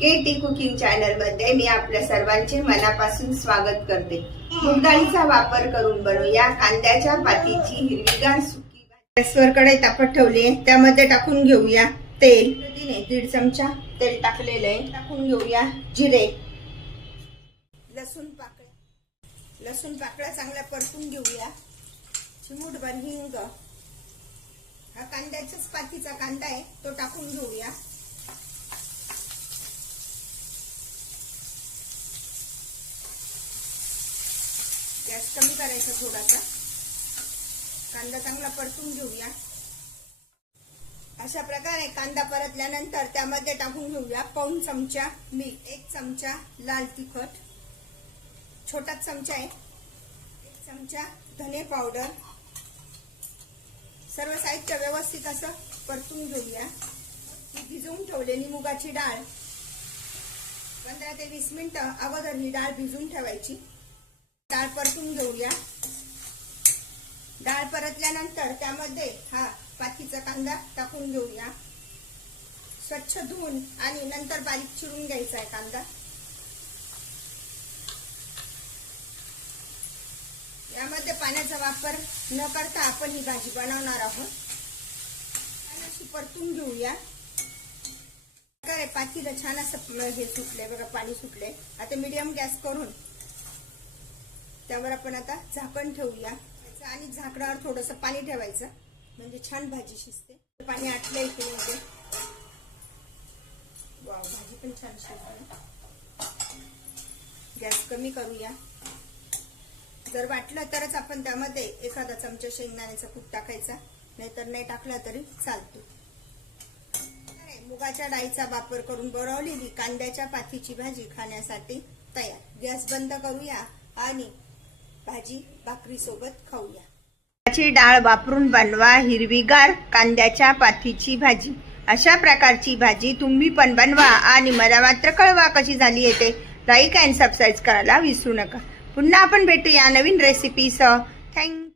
Katy cooking channel मध्ये मी आपल्या सर्वांचे मनापासून स्वागत करते। मूग डाळीचा वापर करून बनवूया कांद्याच्या पातीची हिरवीगार सुकी भाजी। गॅसवर कढई तापत ठेवली आहे, त्यामध्ये टाकून घेऊया तेल। 1.5 चमचा तेल टाकलेलं आहे। टाकून घेऊया जिरे, लसूण पाकळ्या चांगल्या परतून घेऊया। चिमूटभर हिंग, हा कांद्याच्याच पातीचा कांदा आहे तो टाकून घेऊया। गॅस कमी करायचा थोडासा, कांदा चांगला परतून घेऊया। अशा प्रकारे कांदा परतल्यानंतर त्यामध्ये टाकून घेऊया पाऊण चमचा मीठ, 1 चमचा लाल तिखट, छोटा चमचा आहे, 1 चमचा धने पावडर। सर्व साहित्य व्यवस्थित असं परतून घेऊया। भिजवून ठेवलेली मुगाची डाळ 15 ते 20 मिनिटं अगोदर ही डाळ भिजवून ठेवायची। डाळ परतून घेऊया। डाळ परतल्यानंतर त्यामध्ये हा पातीचा कांदा टाकून घेऊया। स्वच्छ धुवून आणि नंतर बारीक चिरून घ्यायचा आहे कांदा। यामध्ये पाण्याचा वापर न करता आपण ही भाजी बनवणार आहोत। अशी परतून घेऊया। पातीला छान असं हे सुटले बघा, पाणी सुटले। आता मीडियम गॅस करून त्यावर आपण आता झाकण ठेवूया आणि झाकणावर थोडंसं पाणी ठेवायचं, म्हणजे छान भाजी शिजते। पाणी आटलंय की म्हणजे वाव, भाजी पण छान शिजली। गॅस कमी करूया। जर वाटलं तरच आपण त्यामध्ये एखादा चमचा शेंगदाण्याचा कूट टाकायचा, नाहीतर नाही टाकला तरी चालतो। मुगाच्या डाळीचा वापर करून बनवलेली कांद्याच्या पातीची भाजी खाण्यासाठी तयार। गॅस बंद करूया आणि भाजी भाकरी सोबत खाऊया। मुगाची डाळ वापरून बनवा हिरवीगार कांद्याच्या पातीची भाजी। अशा प्रकारची भाजी तुम्ही पण बनवा आणि मला मात्र कळवा कशी झाली येते। लाईक अँड सबस्क्राईब करायला विसरू नका। पुन्हा आपण भेटूया नवीन रेसिपीसह। थँक्यू।